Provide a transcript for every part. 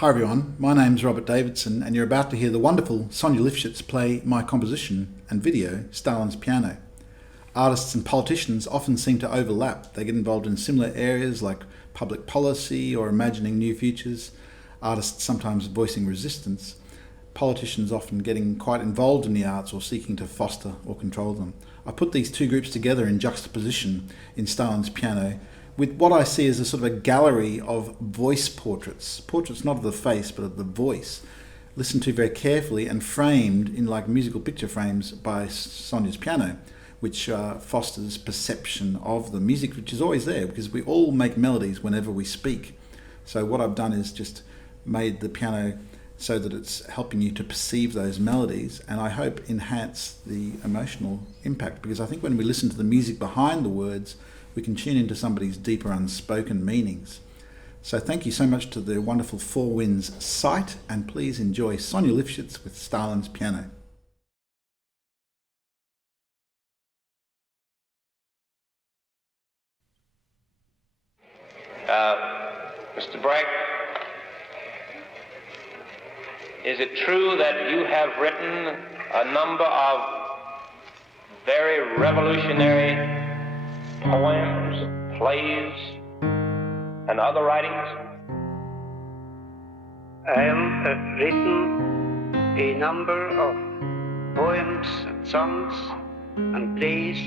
Hi everyone, my name's Robert Davidson and you're about to hear the wonderful Sonya Lifschitz play my composition and video, Stalin's Piano. Artists and politicians often seem to overlap. They get involved in similar areas like public policy or imagining new futures. Artists sometimes voicing resistance. Politicians often getting quite involved in the arts or seeking to foster or control them. I put these two groups together in juxtaposition in Stalin's Piano with what I see as a sort of a gallery of voice portraits. Portraits not of the face but of the voice, listened to very carefully and framed in like musical picture frames by Sonya's piano, which fosters perception of the music, which is always there because we all make melodies whenever we speak. So what I've done is just made the piano so that it's helping you to perceive those melodies and I hope enhance the emotional impact, because I think when we listen to the music behind the words, we can tune into somebody's deeper unspoken meanings. So thank you so much to the wonderful Four Winds site, and please enjoy Sonya Lifschitz with Stalin's Piano. Mr. Breck, is it true that you have written a number of very revolutionary poems, plays, and other writings? I have written a number of poems and songs and plays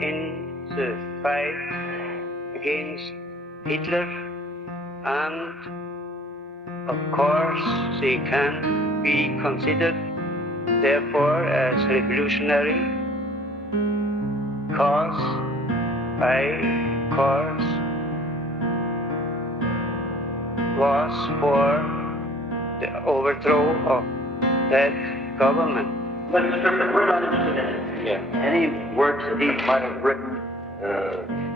in the fight against Hitler, and of course they can be considered therefore as revolutionary, because I, of course, was for the overthrow of that government. But Mr. Griffith, we're not interested in any works that he might have written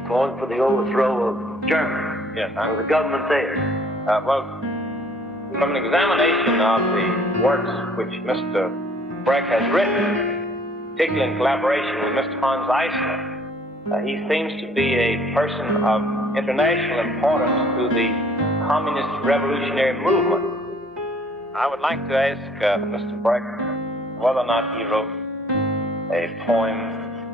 calling for the overthrow of Germany or the government there. Well, from an examination of the works which Mr. Breck has written, particularly in collaboration with Mr. Hans Eisler, he seems to be a person of international importance to the communist revolutionary movement. I would like to ask Mr. Breck whether or not he wrote a poem,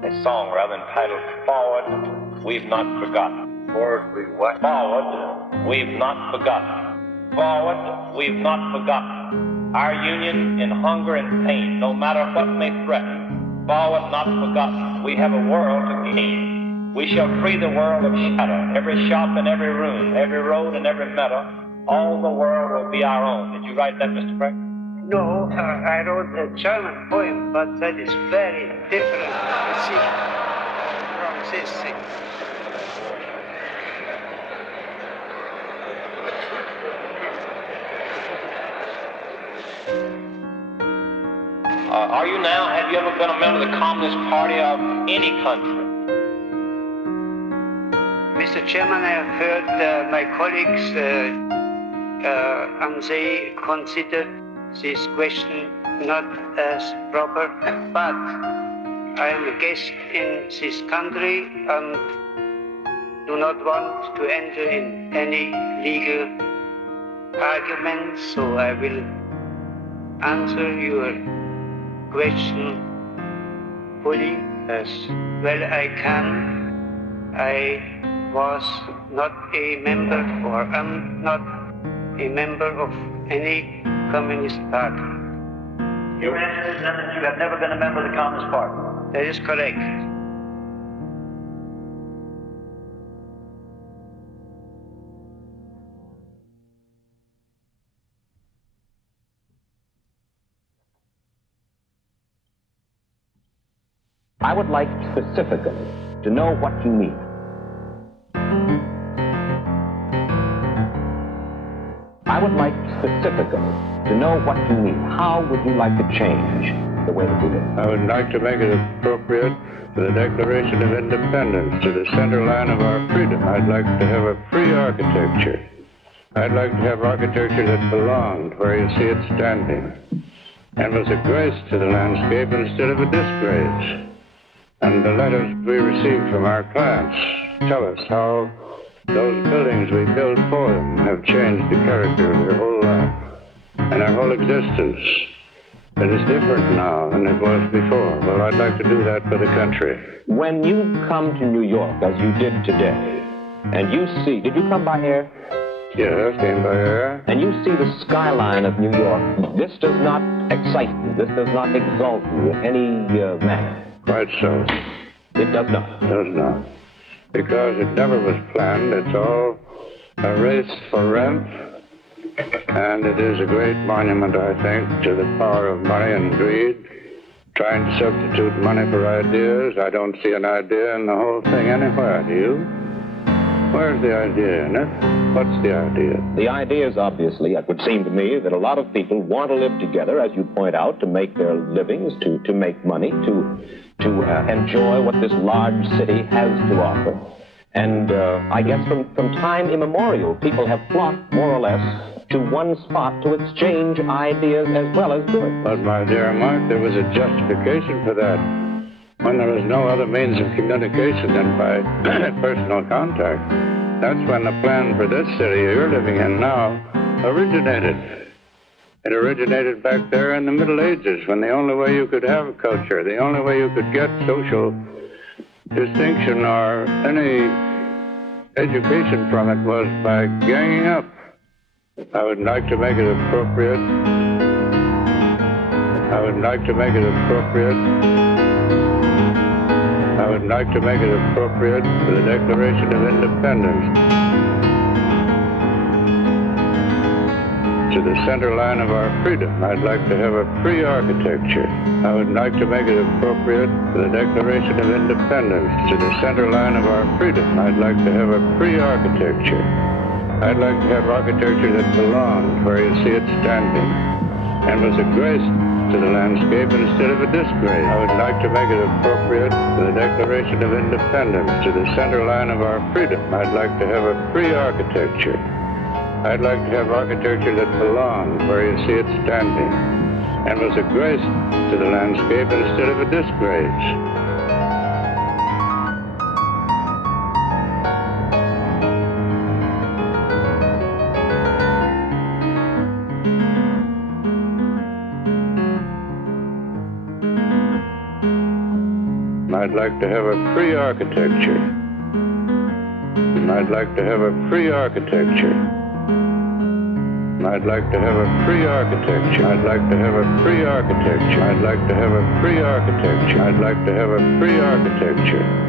a song rather, entitled Forward, We've Not Forgotten. Forward, we what? Forward, we've not forgotten. Forward, we've not forgotten. Our union in hunger and pain, no matter what may threaten. Forward, not forgotten. We have a world to gain. We shall free the world of shadow. Every shop and every room, every road and every meadow, all the world will be our own. Did you write that, Mr. Breck? No, I wrote a German poem, but that is very different from this thing. Are you now, have you ever been a member of the Communist Party of any country? Mr. Chairman, I have heard my colleagues and they consider this question not as proper, but I am a guest in this country and do not want to enter in any legal arguments, so I will answer your question fully as well I can. I was not a member or am not a member of any communist party. Your answer is that you have never been a member of the Communist Party. That is correct. I would like specifically to know what you mean. I would like specifically to know what you mean. How would you like to change the way that we live? I would like to make it appropriate to the Declaration of Independence, to the center line of our freedom. I'd like to have a free architecture. I'd like to have architecture that belonged where you see it standing and was a grace to the landscape instead of a disgrace. And the letters we receive from our clients tell us how Those buildings we built for them have changed the character of their whole life and their whole existence. It is different now than it was before. Well, I'd like to do that for the country. When you come to New York, as you did today, and you see, did you come by air? Yes, came by air. And you see the skyline of New York, this does not excite you, this does not exalt you in any manner. Quite so. It does not. It does not. Because it never was planned. It's all a race for rent. And it is a great monument, I think, to the power of money and greed. Trying to substitute money for ideas. I don't see an idea in the whole thing anywhere, do you? Where's the idea in it? What's the idea? The idea is obviously, it would seem to me, that a lot of people want to live together, as you point out, to make their livings, to make money, to enjoy what this large city has to offer. And I guess from time immemorial, people have flocked, more or less, to one spot to exchange ideas as well as goods. But, my dear Mark, there was a justification for that. When there was no other means of communication than by personal contact. That's when the plan for this city you're living in now originated. It originated back there in the Middle Ages, when the only way you could have a culture, the only way you could get social distinction or any education from it was by ganging up. I would like to make it appropriate. I would like to make it appropriate for the Declaration of Independence to the center line of our freedom. I'd like to have a free architecture. I would like to make it appropriate for the Declaration of Independence to the center line of our freedom. I'd like to have a free architecture. I'd like to have architecture that belonged where you see it standing and was a grace to the landscape instead of a disgrace. I would like to make it appropriate for the Declaration of Independence to the center line of our freedom. I'd like to have a free architecture. I'd like to have architecture that belonged where you see it standing and was a grace to the landscape instead of a disgrace. I'd like to have a free architecture. I'd like to have a free architecture. I'd like to have a free architecture. I'd like to have a free architecture. I'd like to have a free architecture. I'd like to have a free architecture.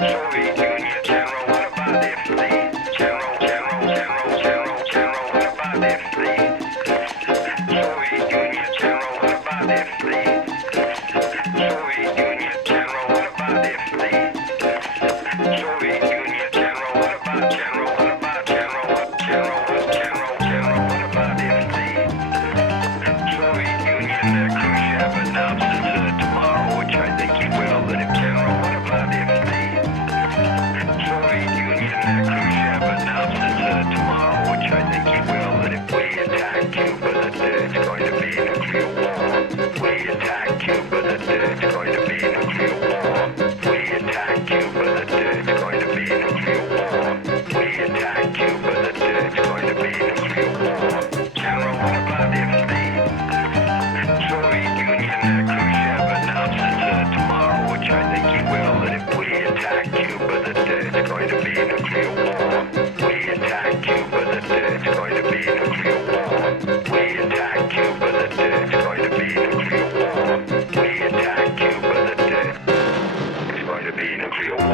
Soviet Union, General, what about if the it's going to be nuclear war. We attack Cuba, it's going to be nuclear war. We attack Cuba, it's going to be nuclear war. We attack Cuba, it's going to be nuclear war.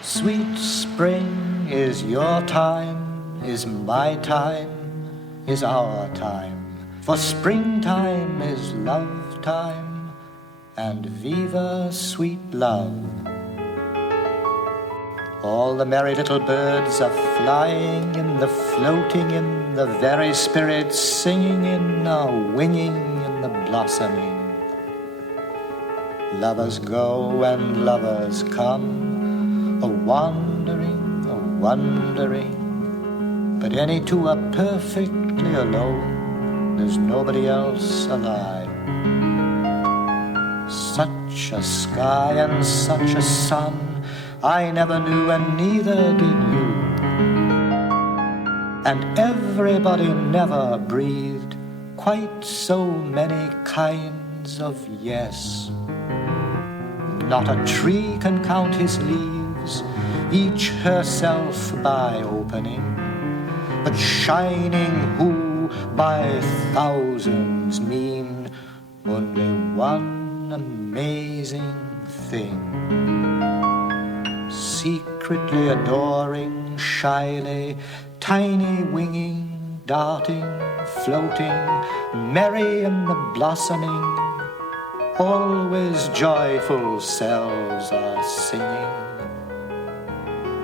Sweet spring is your time, is my time, is our time. For springtime is love time, and viva sweet love. All the merry little birds are flying in the floating in the very spirit, singing in are winging in the blossoming. Lovers go and lovers come, a-wandering, but any two are perfectly alone. There's nobody else alive. Such a sky and such a sun I never knew, and neither did you. And everybody never breathed quite so many kinds of yes. Not a tree can count his leaves, each herself by opening, but shining who by thousands mean only one amazing thing. Secretly adoring, shyly, tiny winging, darting, floating, merry in the blossoming, always joyful selves are singing.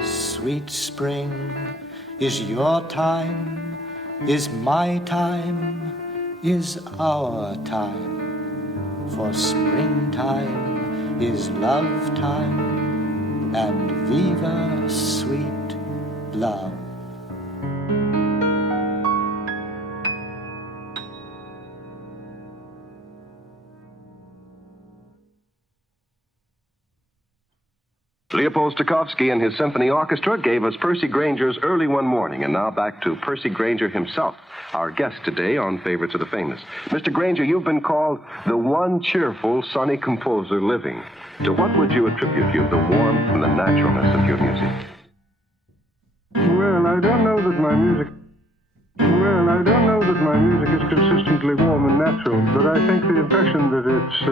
Sweet spring is your time, is my time, is our time. For springtime is love time, and viva sweet love. Leopold Stokowski and his symphony orchestra gave us Percy Granger's Early One Morning, and now back to Percy Granger himself, our guest today on Favorites of the Famous. Mr. Granger, you've been called the one cheerful, sunny composer living. To what would you attribute the warmth and the naturalness of your music? Well, I don't know that my music is supposedly warm and natural, but I think the impression that it's,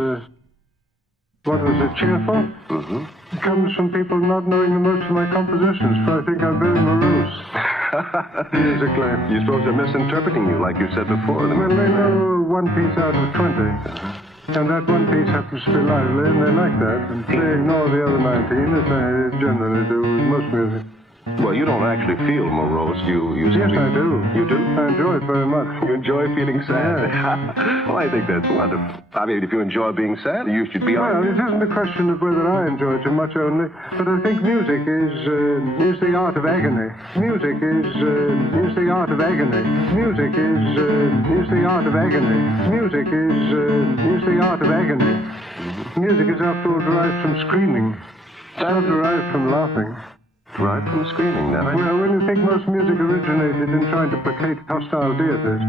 cheerful? Mm-hmm. It comes from people not knowing the most of my compositions, for I think I'm very morose, musically. You suppose they're misinterpreting you, like you said before? Well, they know one piece out of 20, and that one piece happens to be lively, and they like that, and they ignore the other 19, as they generally do with most music. Well, you don't actually feel morose. You Yes, I do. You do? I enjoy it very much. You enjoy feeling sad? Well, I think that's wonderful. I mean, if you enjoy being sad, you should be Well, on... it isn't a question of whether I enjoy it too much only, but I think music is the art of agony. Music is the art of agony. Music is the art of agony. Music is the art of agony. Music is, after all, derived from screaming. It's not derived from laughing. Derived from screaming, now. Well, when you think most music originated in trying to placate hostile deities,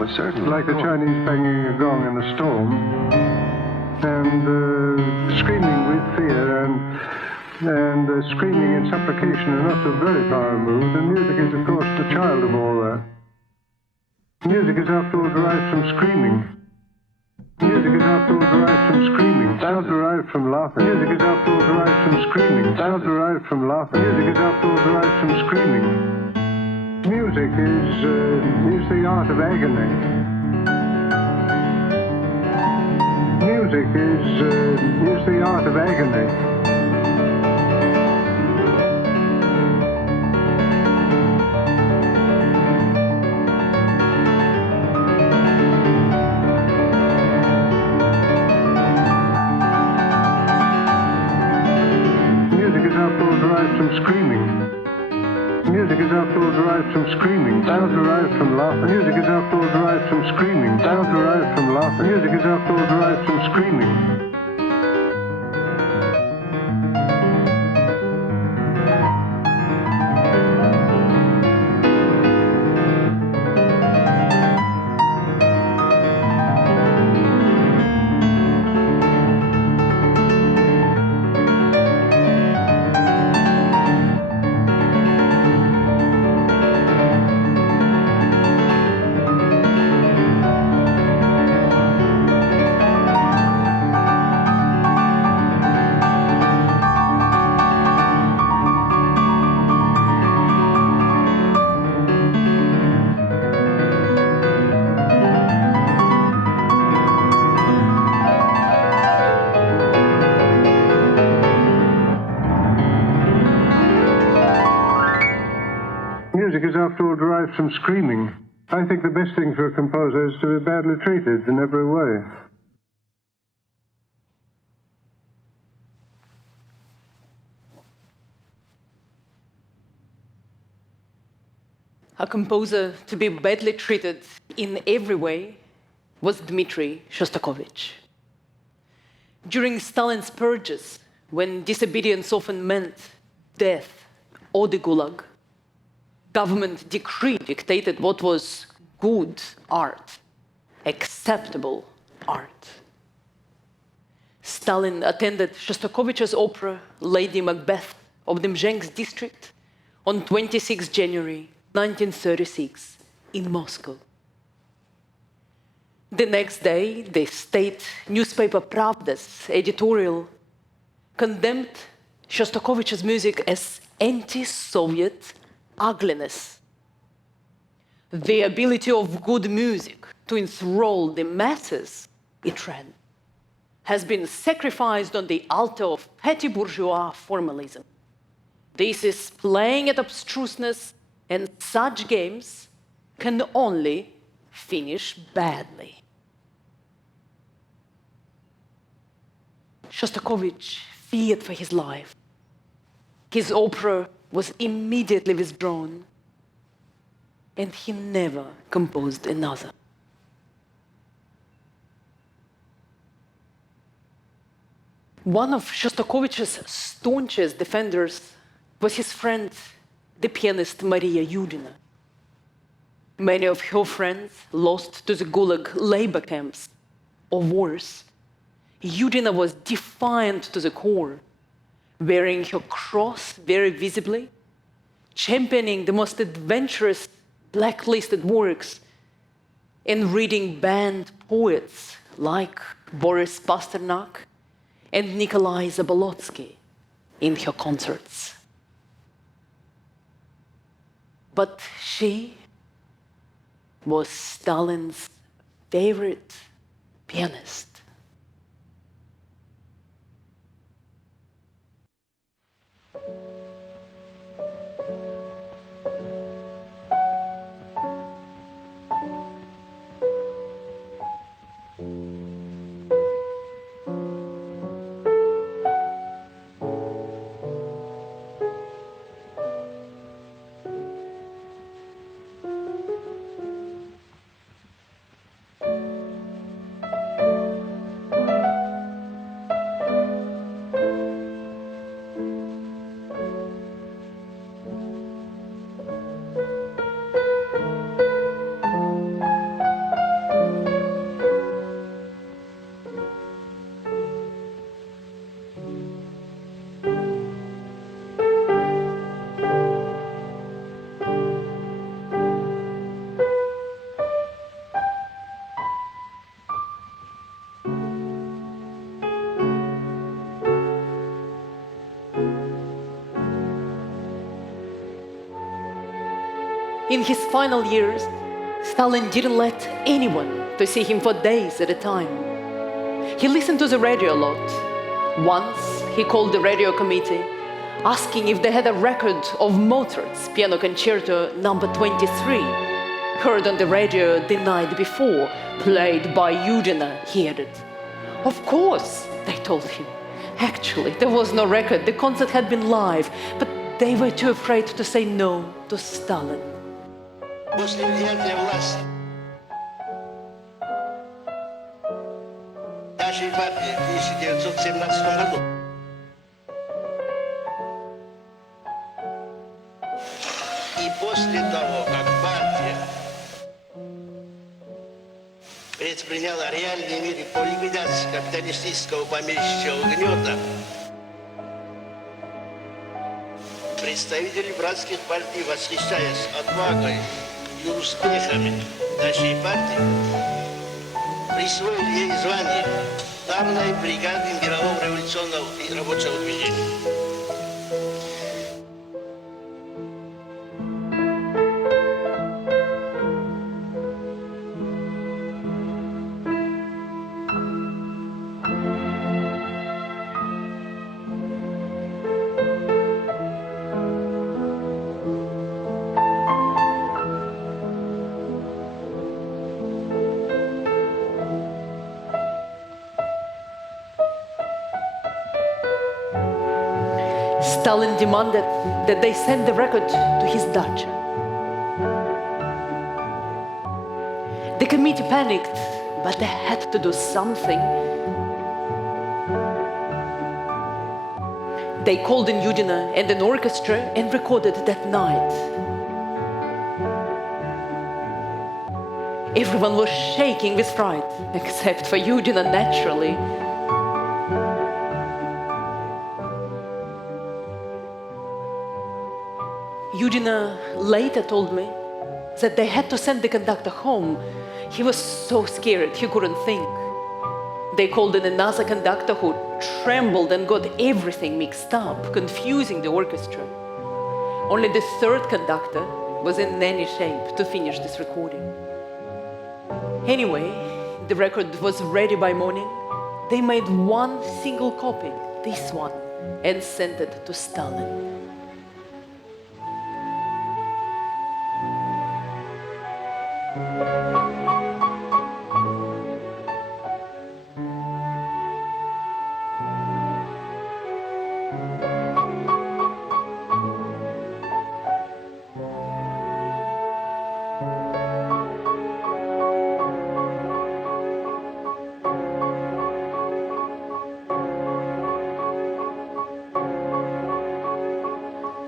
Well, certainly. like the Chinese banging a gong in a storm, and screaming with fear, and screaming in supplication are not so very far removed, and music is, of course, the child of all that. Music is, after all, derived from screaming. Music is, after all, derived from screaming. It's not derived from laughing. Music is, after all, derived from screaming. It's not derived from laughing. Music is, after all, derived from screaming. Music is the art of agony. Music is the art of agony. From screaming. Music is, after all, derived from screaming. It's not derived from laughing. Music is, after all, derived from screaming. It's not derived from laughing. Music is, after all, derived from screaming. Music is, after all, derived from screaming. I think the best thing for a composer is to be badly treated in every way. A composer to be badly treated in every way was Dmitri Shostakovich. During Stalin's purges, when disobedience often meant death or the Gulag, government decree dictated what was good art, acceptable art. Stalin attended Shostakovich's opera Lady Macbeth of the Mzhensk district on 26 January 1936 in Moscow. The next day, the state newspaper Pravda's editorial condemned Shostakovich's music as anti-Soviet ugliness. The ability of good music to enthrall the masses, it read, has been sacrificed on the altar of petty bourgeois formalism. This is playing at abstruseness, and such games can only finish badly. Shostakovich feared for his life. His opera was immediately withdrawn, and he never composed another. One of Shostakovich's staunchest defenders was his friend, the pianist Maria Yudina. Many of her friends lost to the Gulag labor camps, or worse. Yudina was defiant to the core, wearing her cross very visibly, championing the most adventurous blacklisted works, and reading banned poets like Boris Pasternak and Nikolai Zabolotsky in her concerts. But she was Stalin's favorite pianist. In his final years, Stalin didn't let anyone to see him for days at a time. He listened to the radio a lot. Once, he called the radio committee, asking if they had a record of Mozart's Piano Concerto No. 23, heard on the radio the night before, played by Yudina. He added. Of course, they told him. Actually, there was no record. The concert had been live, but they were too afraid to say no to Stalin. После взятия власти нашей партии в 1917 году и после того, как партия предприняла реальные меры по ликвидации капиталистического помещичьего гнета, представители братских партий, восхищаясь отвагой и успехами нашей партии, присвоили ей звание ударной бригады мирового революционного и рабочего движения. Stalin demanded that they send the record to his dacha. The committee panicked, but they had to do something. They called in Yudina and an orchestra and recorded that night. Everyone was shaking with fright, except for Yudina, naturally. Yudina later told me that they had to send the conductor home. He was so scared, he couldn't think. They called in another conductor who trembled and got everything mixed up, confusing the orchestra. Only the third conductor was in any shape to finish this recording. Anyway, the record was ready by morning. They made one single copy, this one, and sent it to Stalin.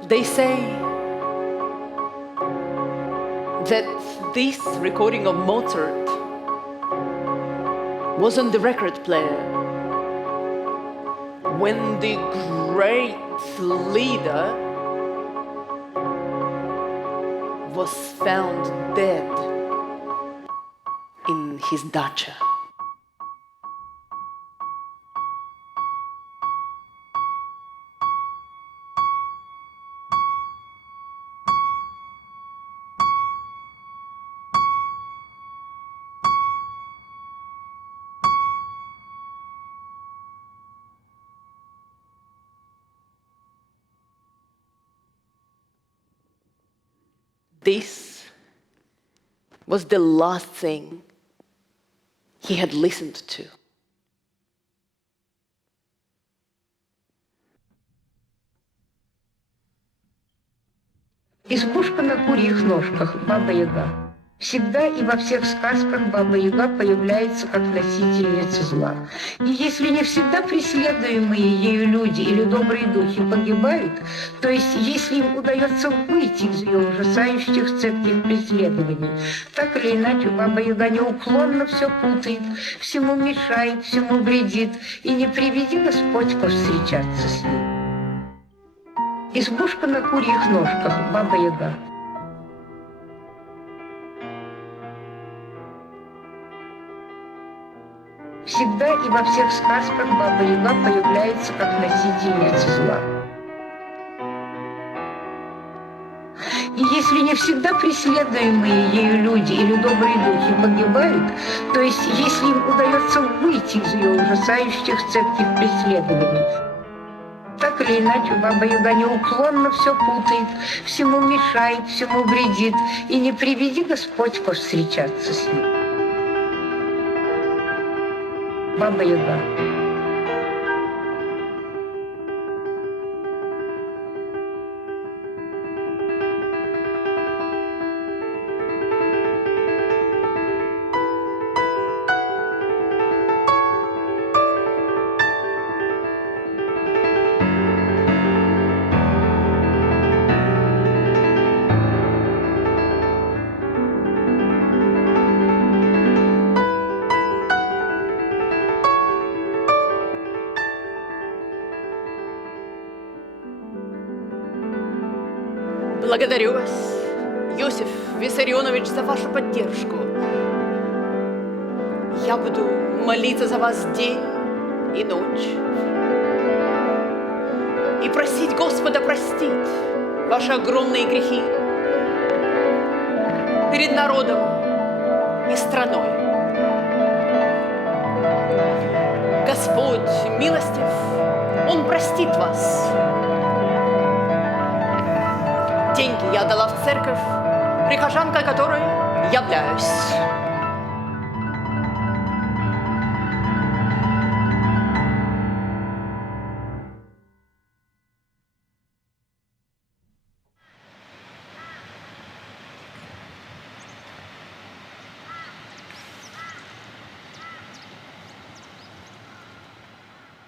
They say that this recording of Mozart was on the record player when the great leader was found dead. his dacha. This was the last thing he had listened to. Избушка на курьих ножках, Баба-Яга. Всегда и во всех сказках Баба-Яга появляется как носительница зла. И если не всегда преследуемые ею люди или добрые духи погибают, то есть если им удается выйти из ее ужасающих цепких преследований, так или иначе Баба-Яга неуклонно все путает, всему мешает, всему вредит, и не приведи Господь повстречаться с ней. Избушка на курьих ножках, Баба-Яга. Всегда и во всех сказках Баба-Яга появляется как носительница зла. И если не всегда преследуемые ею люди или добрые духи погибают, то есть если им удается выйти из ее ужасающих цепких преследований, так или иначе Баба-Яга неуклонно все путает, всему мешает, всему вредит, и не приведи Господь повстречаться с ним. Баба-Яга. Благодарю вас, Иосиф Виссарионович, за вашу поддержку. Я буду молиться за вас день и ночь и просить Господа простить ваши огромные грехи перед народом и страной. Господь милостив, Он простит вас. Деньги я дала в церковь, прихожанкой которой являюсь.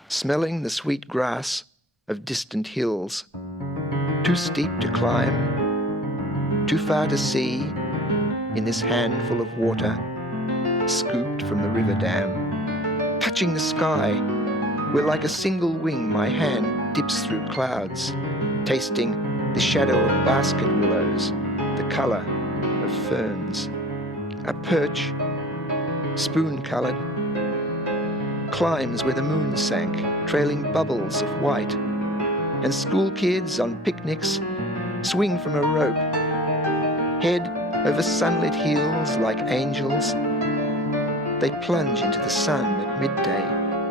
Smelling the sweet grass of distant hills, too steep to climb, too far to see, in this handful of water, scooped from the river dam. Touching the sky, where like a single wing my hand dips through clouds, tasting the shadow of basket willows, the colour of ferns. A perch, spoon-coloured, climbs where the moon sank, trailing bubbles of white, and school kids on picnics swing from a rope, head over sunlit hills like angels. They plunge into the sun at midday,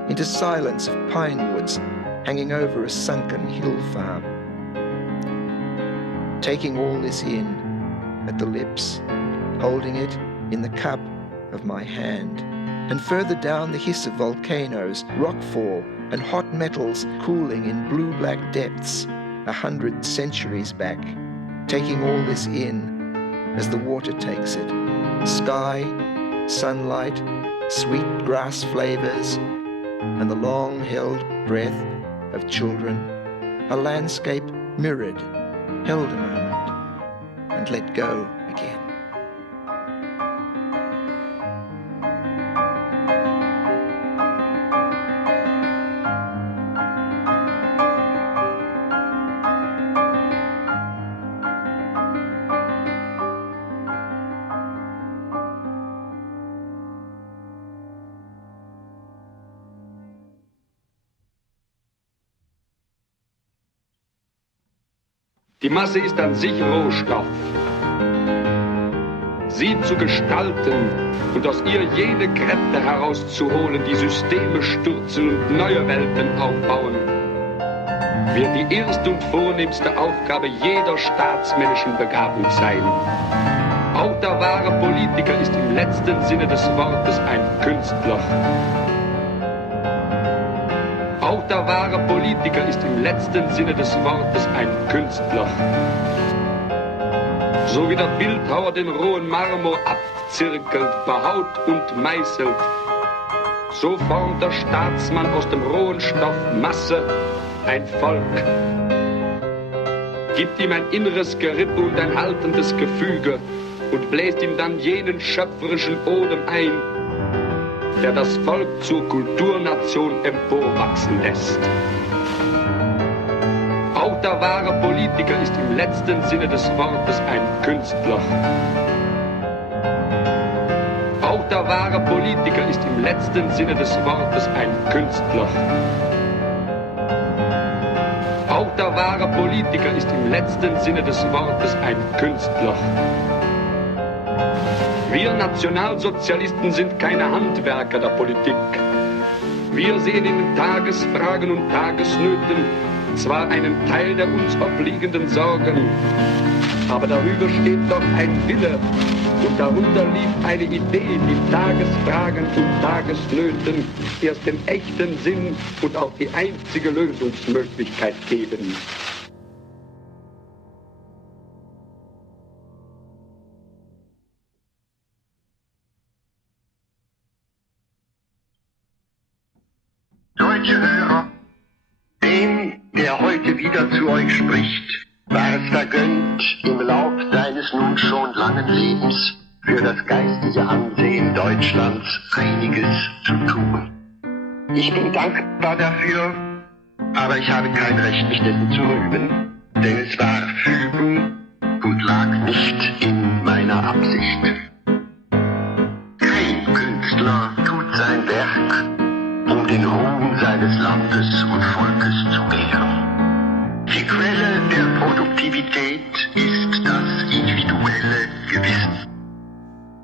into silence of pine woods hanging over a sunken hill farm. Taking all this in at the lips, holding it in the cup of my hand, and further down the hiss of volcanoes, rockfall, and hot metals cooling in blue-black depths 100 centuries back, taking all this in as the water takes it. Sky, sunlight, sweet grass flavors, and the long-held breath of children, a landscape mirrored, held a moment, and let go again. Die Masse ist an sich Rohstoff. Sie zu gestalten und aus ihr jene Kräfte herauszuholen, die Systeme stürzen und neue Welten aufbauen, wird die erste und vornehmste Aufgabe jeder staatsmännischen Begabung sein. Auch der wahre Politiker ist im letzten Sinne des Wortes ein Künstler. Auch der wahre Politiker ist im letzten Sinne des Wortes ein Künstler. So wie der Bildhauer den rohen Marmor abzirkelt, behaut und meißelt, so formt der Staatsmann aus dem rohen Stoff Masse ein Volk. Gibt ihm ein inneres Gerippe und ein haltendes Gefüge und bläst ihm dann jenen schöpferischen Odem ein, der das Volk zur Kulturnation emporwachsen lässt. Auch der wahre Politiker ist im letzten Sinne des Wortes ein Künstler. Auch der wahre Politiker ist im letzten Sinne des Wortes ein Künstler. Auch der wahre Politiker ist im letzten Sinne des Wortes ein Künstler. Wir Nationalsozialisten sind keine Handwerker der Politik. Wir sehen in den Tagesfragen und Tagesnöten zwar einen Teil der uns obliegenden Sorgen, aber darüber steht doch ein Wille und darunter liegt eine Idee, die Tagesfragen und Tagesnöten erst den echten Sinn und auch die einzige Lösungsmöglichkeit geben. Deutsche Hörer, dem, der heute wieder zu euch spricht, war es vergönnt, im Lauf seines nun schon langen Lebens für das geistige Ansehen Deutschlands einiges zu tun. Ich bin dankbar dafür, aber ich habe kein Recht, mich dessen zu rühmen, denn es war Fügung und lag nicht in meiner Absicht. Kein Künstler tut sein Werk, um den Ruhm seines Landes und Volkes zu mehren. Die Quelle der Produktivität ist das individuelle Gewissen.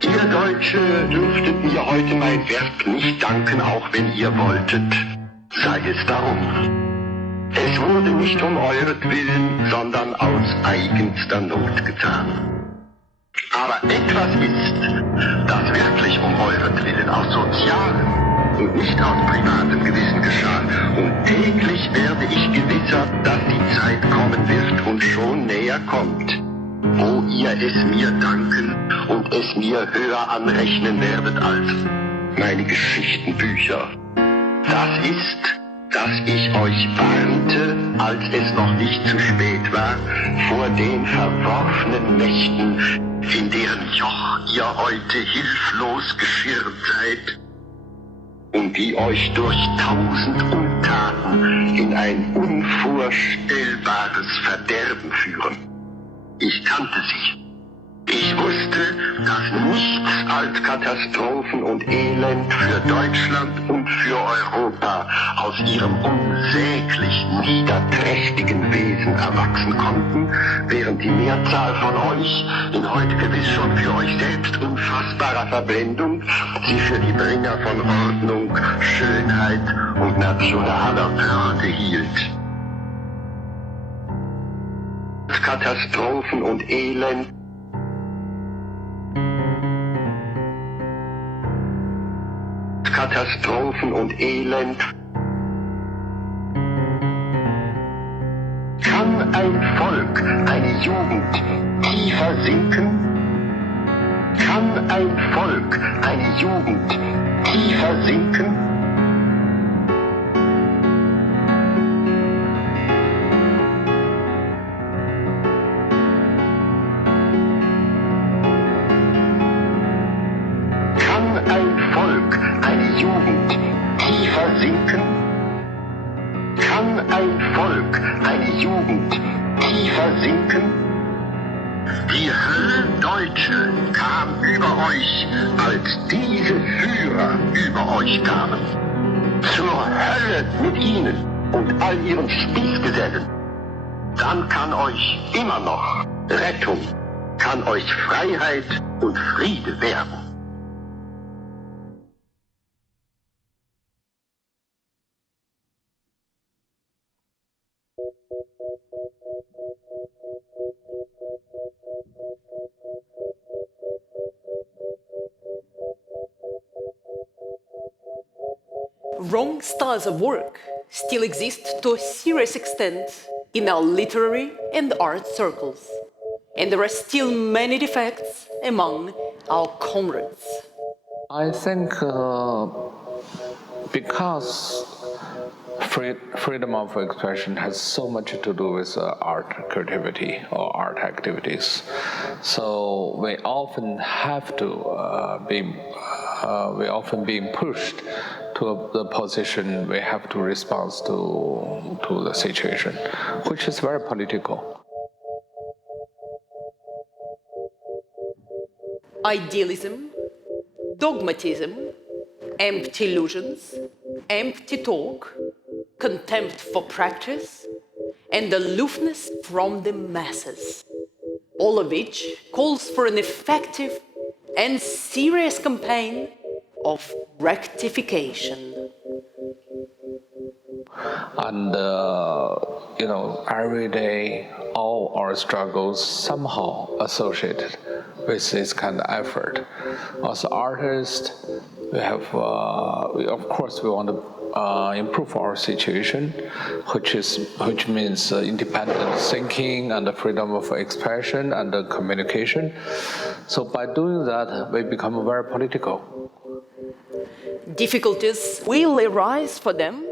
Ihr Deutsche dürftet mir heute mein Werk nicht danken, auch wenn ihr wolltet, sei es darum. Es wurde nicht um euretwillen, sondern aus eigenster Not getan. Aber etwas ist, das wirklich um euretwillen, aus sozialem und nicht aus privatem Gewissen geschah. Und täglich werde ich gewisser, dass die Zeit kommen wird und schon näher kommt, wo ihr es mir danken und es mir höher anrechnen werdet als meine Geschichtenbücher. Das ist, dass ich euch warnte, als es noch nicht zu spät war, vor den verworfenen Mächten, in deren Joch ihr heute hilflos geschirrt seid und die euch durch 1000 Untaten in ein unvorstellbares Verderben führen. Ich kannte sie. Ich wusste, dass nichts als Katastrophen und Elend für Deutschland und für Europa aus ihrem unsäglich niederträchtigen Wesen erwachsen konnten, während die Mehrzahl von euch in heute gewiss schon für euch selbst unfassbarer Verblendung sie für die Bringer von Ordnung, Schönheit und nationaler Würde hielt. Katastrophen und Elend Katastrophen und Elend. Kann ein Volk, eine Jugend tiefer sinken? Kann ein Volk, eine Jugend tiefer sinken? Die Hölle Deutsche kam über euch, als diese Führer über euch kamen. Zur Hölle mit ihnen und all ihren Spießgesellen. dann kann euch immer noch Rettung, kann euch Freiheit und Friede werden. Wrong styles of work still exist to a serious extent in our literary and art circles, and there are still many defects among our comrades. I think because freedom of expression has so much to do with art creativity or art activities, so we often have to we often being pushed to the position we have to respond to the situation, which is very political. Idealism, dogmatism, empty illusions, empty talk, contempt for practice, and aloofness from the masses, all of which calls for an effective and serious campaign of rectification. And every day, all our struggles somehow associated with this kind of effort. As artists, we have, of course, we want to improve our situation, which means independent thinking and the freedom of expression and communication. So by doing that, we become very political. Difficulties will arise for them,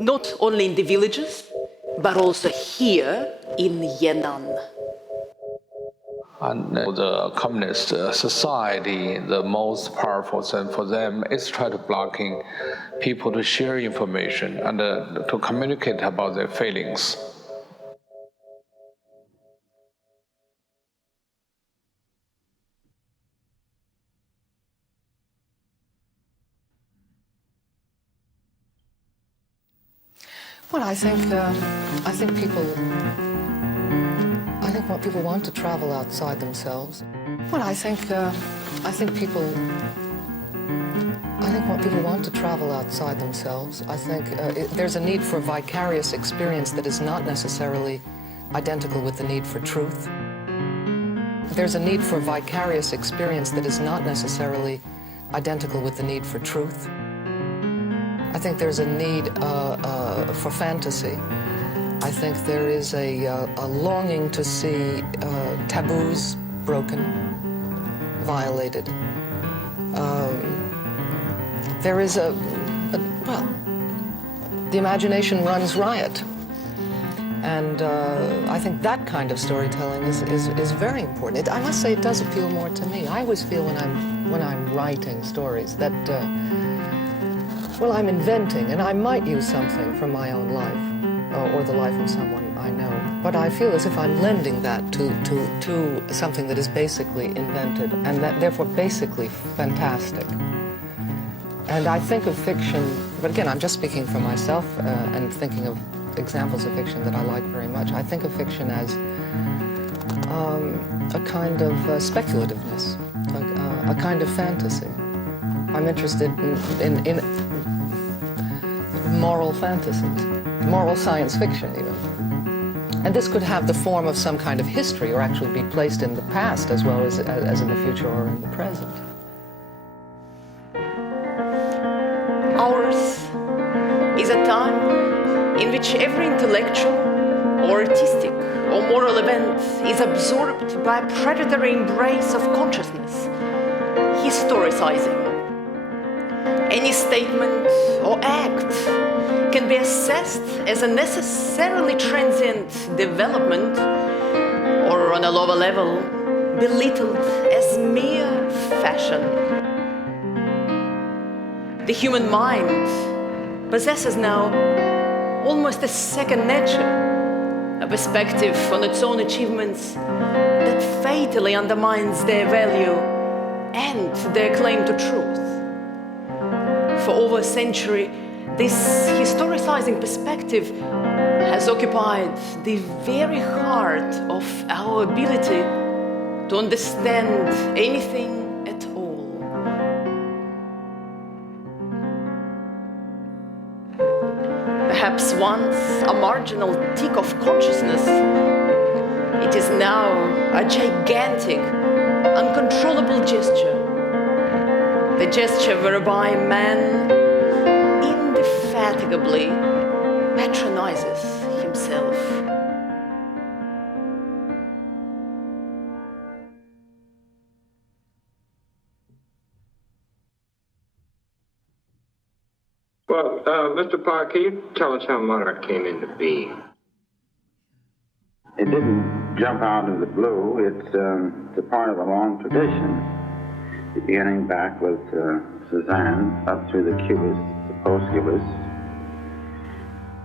not only in the villages, but also here in Yan'an. And the communist society, the most powerful thing for them is try to blocking people to share information and to communicate about their feelings. Well, I think what people want to travel outside themselves. Well, I think what people want to travel outside themselves. I think there's a need for vicarious experience that is not necessarily identical with the need for truth. There's a need for vicarious experience that is not necessarily identical with the need for truth. I think there's a need for fantasy. I think there is a longing to see taboos broken, violated. There is well, the imagination runs riot. And I think that kind of storytelling is very important. I must say it does appeal more to me. I always feel when I'm writing stories that well, I'm inventing, and I might use something from my own life or the life of someone I know. But I feel as if I'm lending that to something that is basically invented and that therefore basically fantastic. And I think of fiction, but again, I'm just speaking for myself and thinking of examples of fiction that I like very much. I think of fiction as a kind of speculativeness, a kind of fantasy. I'm interested in moral fantasies, moral science fiction even. And this could have the form of some kind of history or actually be placed in the past as well as in the future or in the present. Ours is a time in which every intellectual or artistic or moral event is absorbed by a predatory embrace of consciousness, historicizing. Any statement or act can be assessed as a necessarily transient development or on a lower level, belittled as mere fashion. The human mind possesses now almost a second nature, a perspective on its own achievements that fatally undermines their value and their claim to truth. For over a century, This historicizing perspective has occupied the very heart of our ability to understand anything at all. Perhaps once a marginal tick of consciousness, it is now a gigantic, uncontrollable gesture. The gesture whereby man indefatigably patronizes himself. Well, Mr. Park, can you tell us how Monarch came into being? It didn't jump out of the blue. It's a part of a long tradition, beginning back with Cézanne, up through the Cubists, the post-Cubists,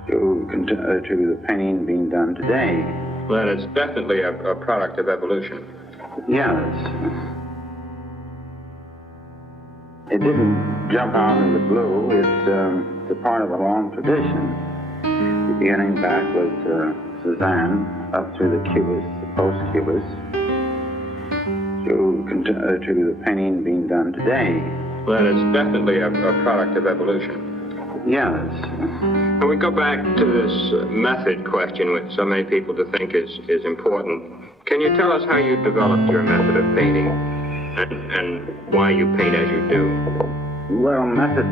to the painting being done today. Well, it's definitely a product of evolution. Yes. It didn't jump out of the blue. It's a part of a long tradition, beginning back with Cézanne, up through the Cubists, the post-Cubists, to the painting being done today. Well, it's definitely a product of evolution. Yes. When we go back to this method question, which so many people think is important, can you tell us how you developed your method of painting and why you paint as you do? Well, method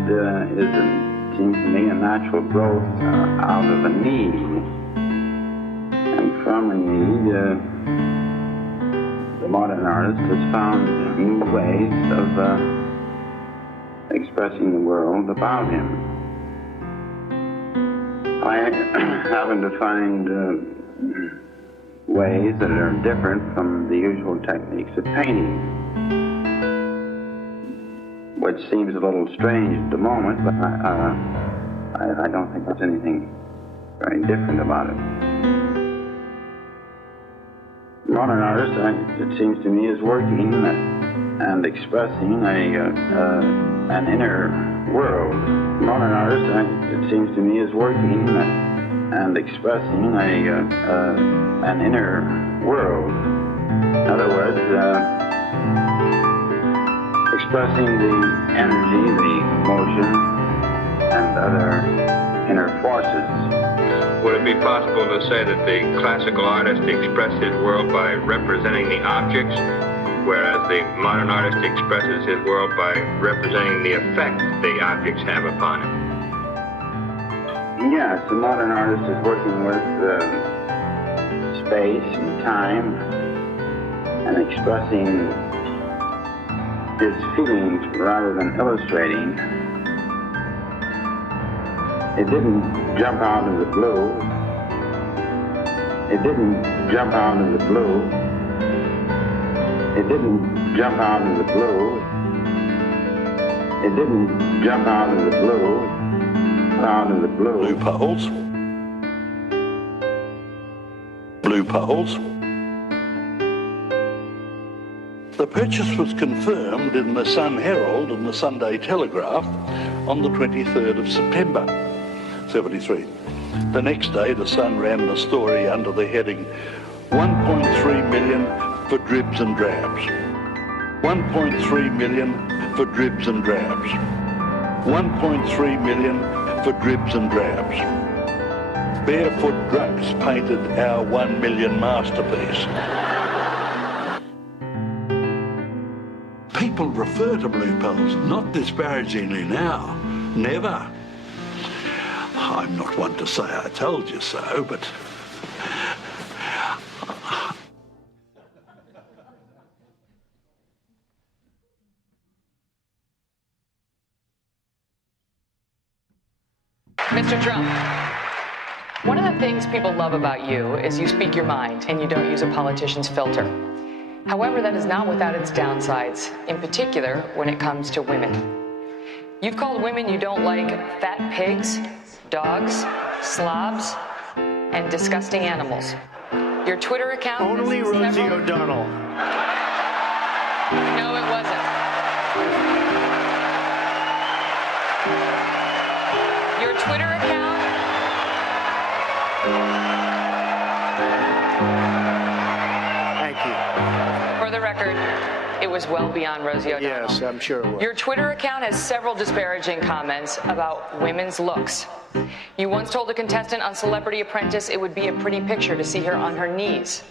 seems to me a natural growth out of a need. And from a need, the modern artist has found new ways of expressing the world about him. I happen to find ways that are different from the usual techniques of painting, which seems a little strange at the moment, but I don't think there's anything very different about it. Modern artist, it seems to me, is working and expressing an inner world. Modern artist, it seems to me, is working and expressing an inner world. In other words, expressing the energy, the emotion, and other inner forces. Would it be possible to say that the classical artist expressed his world by representing the objects, whereas the modern artist expresses his world by representing the effect the objects have upon him? Yes, the modern artist is working with space and time and expressing his feelings rather than illustrating. It didn't jump out of the blue. It didn't jump out of the blue. It didn't jump out of the blue. It didn't jump out of the blue. Out of the blue. Blue poles. Blue poles. The purchase was confirmed in the Sun Herald and the Sunday Telegraph on the 23rd of September, 73. The next day, the Sun ran the story under the heading, 1.3 million for dribs and drabs. 1.3 million for dribs and drabs. 1.3 million for dribs and drabs. Barefoot drunks painted our 1 million masterpiece. People refer to blue poles, not disparagingly now, never. I'm not one to say I told you so, but Mr. Trump, one of the things people love about you is you speak your mind and you don't use a politician's filter. However, that is not without its downsides, in particular when it comes to women. You've called women you don't like fat pigs, dogs, slobs, and disgusting animals. Your Twitter account... Only Rosie O'Donnell. No, it wasn't. Your goes well beyond Rosie O'Donnell. Yes, I'm sure it will. Your Twitter account has several disparaging comments about women's looks. You once told a contestant on Celebrity Apprentice it would be a pretty picture to see her on her knees.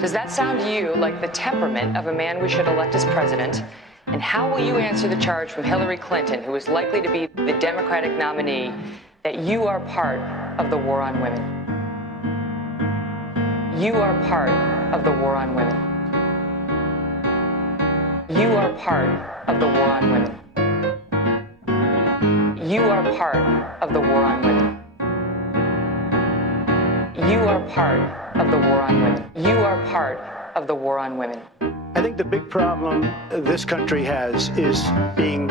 Does that sound to you like the temperament of a man we should elect as president? And how will you answer the charge from Hillary Clinton, who is likely to be the Democratic nominee, that you are part of the war on women? You are part of the war on women. You are part of the war on women. You are part of the war on women. You are part of the war on women. You are part of the war on women. I think the big problem this country has is being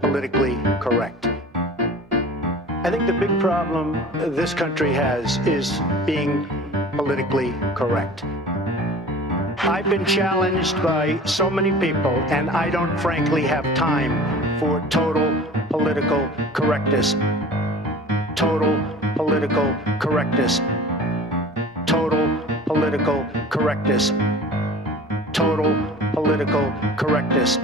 politically correct. I think the big problem this country has is being politically correct. I've been challenged by so many people, and I don't frankly have time for total political correctness. Total political correctness. Total political correctness. Total political correctness.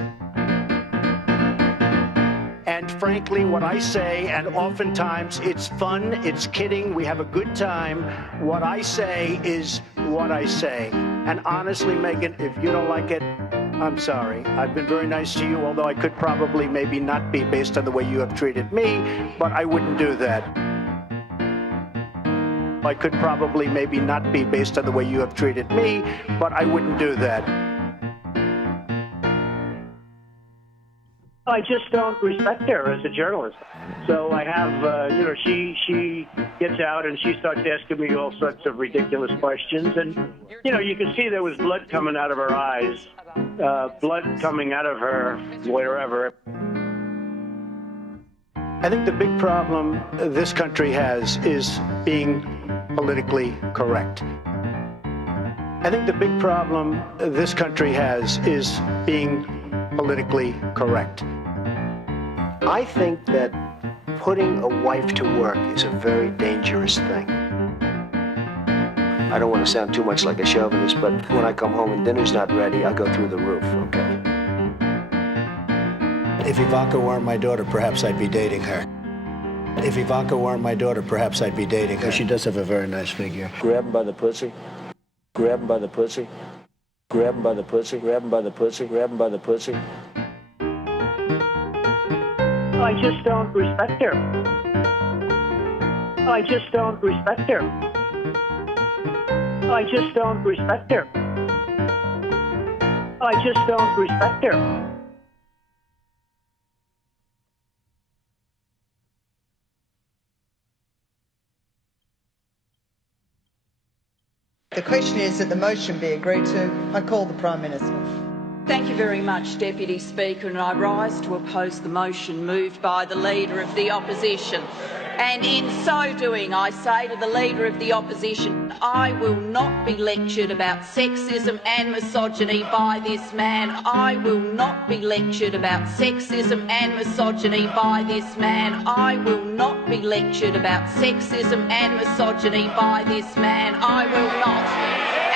And frankly, what I say, and oftentimes it's fun, it's kidding, we have a good time, what I say is what I say. And honestly, Megan, if you don't like it, I'm sorry. I've been very nice to you, although I could probably maybe not be based on the way you have treated me, but I wouldn't do that. I could probably maybe not be based on the way you have treated me, but I wouldn't do that. I just don't respect her as a journalist. So I have, she gets out and she starts asking me all sorts of ridiculous questions. And, you can see there was blood coming out of her eyes, blood coming out of her wherever. I think the big problem this country has is being politically correct. I think the big problem this country has is being politically correct. I think that putting a wife to work is a very dangerous thing. I don't want to sound too much like a chauvinist, but when I come home and dinner's not ready, I go through the roof, okay? If Ivanka weren't my daughter, perhaps I'd be dating her. If Ivanka weren't my daughter, perhaps I'd be dating her. She does have a very nice figure. Grab him by the pussy. Grab him by the pussy. Grab him by the pussy. Grab him by the pussy. Grab him by the pussy. I just don't respect her. I just don't respect her. I just don't respect her. I just don't respect her. The question is that the motion be agreed to. I call the Prime Minister. Thank you very much, Deputy Speaker, and I rise to oppose the motion moved by the Leader of the Opposition. And in so doing, I say to the Leader of the Opposition, I will not be lectured about sexism and misogyny by this man. I will not be lectured about sexism and misogyny by this man. I will not be lectured about sexism and misogyny by this man. I will not.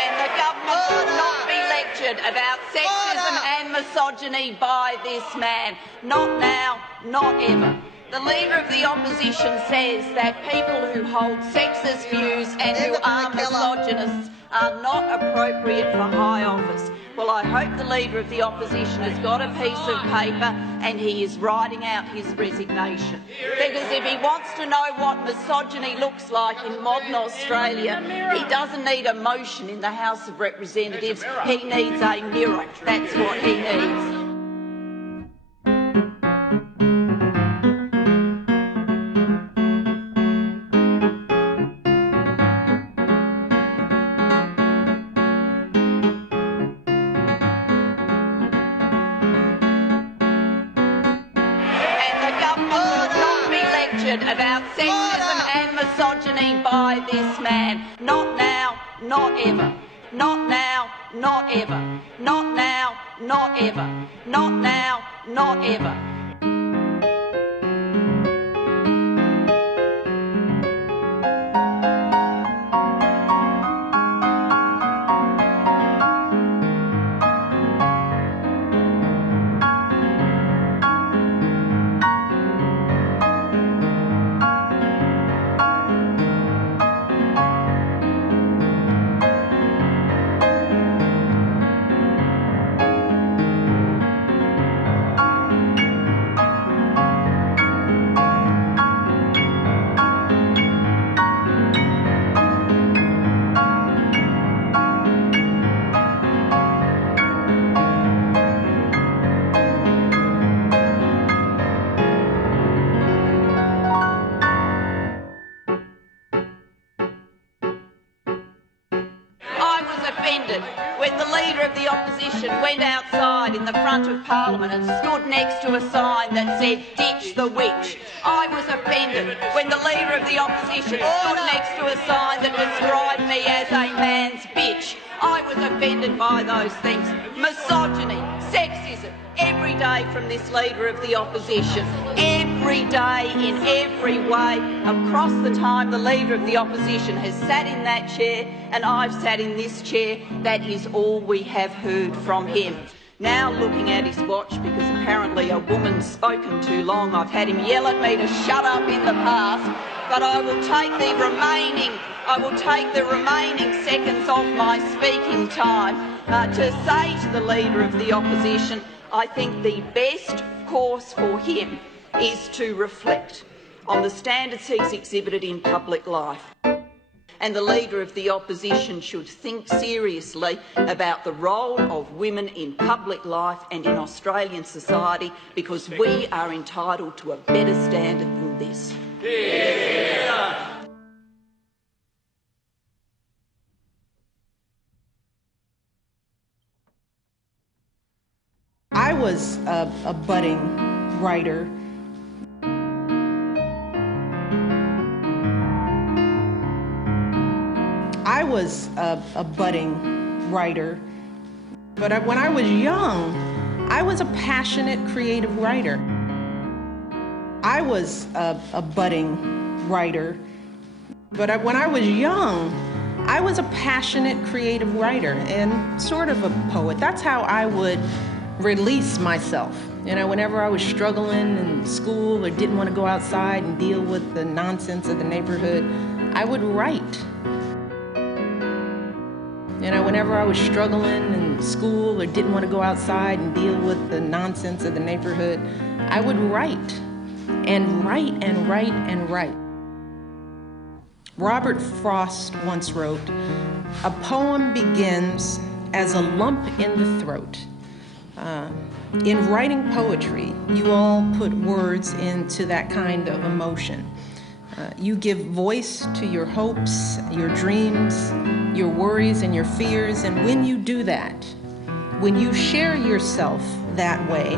And the government will not be lectured about sexism and misogyny by this man. Not now, not ever. The Leader of the Opposition says that people who hold sexist views and who are misogynists are not appropriate for high office. Well, I hope the Leader of the Opposition has got a piece of paper and he is writing out his resignation. Because if he wants to know what misogyny looks like in modern Australia, he doesn't need a motion in the House of Representatives, he needs a mirror. That's what he needs. About sexism and misogyny by this man. Not now, not ever. Not now, not ever. Not now, not ever. Not now, not ever. offended when the Leader of the Opposition went outside in the front of Parliament and stood next to a sign that said, "Ditch the witch." I was offended when the Leader of the Opposition stood next to a sign that described me as a man's bitch. I was offended by those things. Misogyny, sexism, every day from this Leader of the Opposition. Every day, in every way, across the time the Leader of the Opposition has sat in that chair and I've sat in this chair, that is all we have heard from him. Now looking at his watch, because apparently a woman's spoken too long, I've had him yell at me to shut up in the past, but I will take the remaining seconds off my speaking time to say to the Leader of the Opposition, I think the best course for him is to reflect on the standards he's exhibited in public life. And the Leader of the Opposition should think seriously about the role of women in public life and in Australian society, because we are entitled to a better standard than this. Yeah. I was a budding writer. I was a budding writer, but when I was young, I was a passionate creative writer. I was a budding writer, but when I was young, I was a passionate creative writer and sort of a poet. That's how I would release myself. You know, whenever I was struggling in school or didn't want to go outside and deal with the nonsense of the neighborhood, I would write. You know, whenever I was struggling in school or didn't want to go outside and deal with the nonsense of the neighborhood, I would write and write and write and write. Robert Frost once wrote, "A poem begins as a lump in the throat." In writing poetry, you all put words into that kind of emotion. You give voice to your hopes, your dreams, your worries and your fears, and when you do that, when you share yourself that way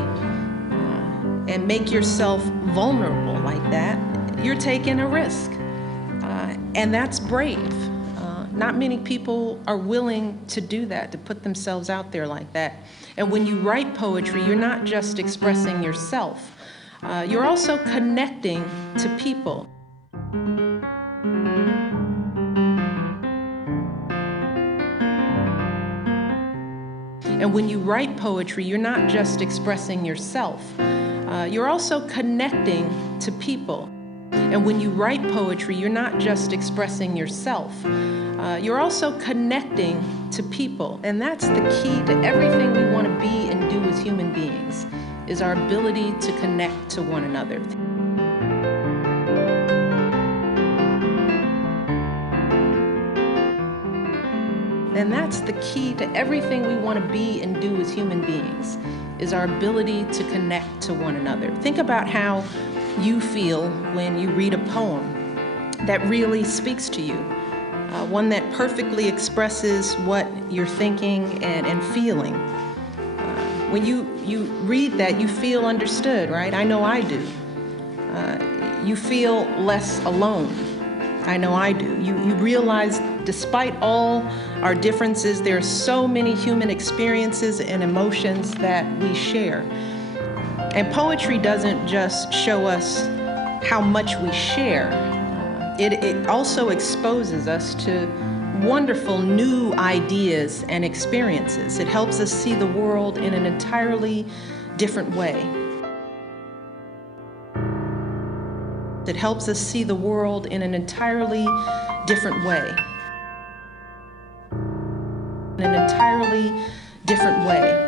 and make yourself vulnerable like that, you're taking a risk, and that's brave. Not many people are willing to do that, to put themselves out there like that. And when you write poetry, you're not just expressing yourself, you're also connecting to people. And when you write poetry, you're not just expressing yourself, you're also connecting to people. And when you write poetry, you're not just expressing yourself, you're also connecting to people. And that's the key to everything we want to be and do as human beings, is our ability to connect to one another. And that's the key to everything we want to be and do as human beings, is our ability to connect to one another. Think about how you feel when you read a poem that really speaks to you, one that perfectly expresses what you're thinking and feeling. When you read that, you feel understood, right? I know I do. You feel less alone. I know I do. You realize despite all our differences, there are so many human experiences and emotions that we share. And poetry doesn't just show us how much we share. It also exposes us to wonderful new ideas and experiences. It helps us see the world in an entirely different way. It helps us see the world in an entirely different way. In an entirely different way.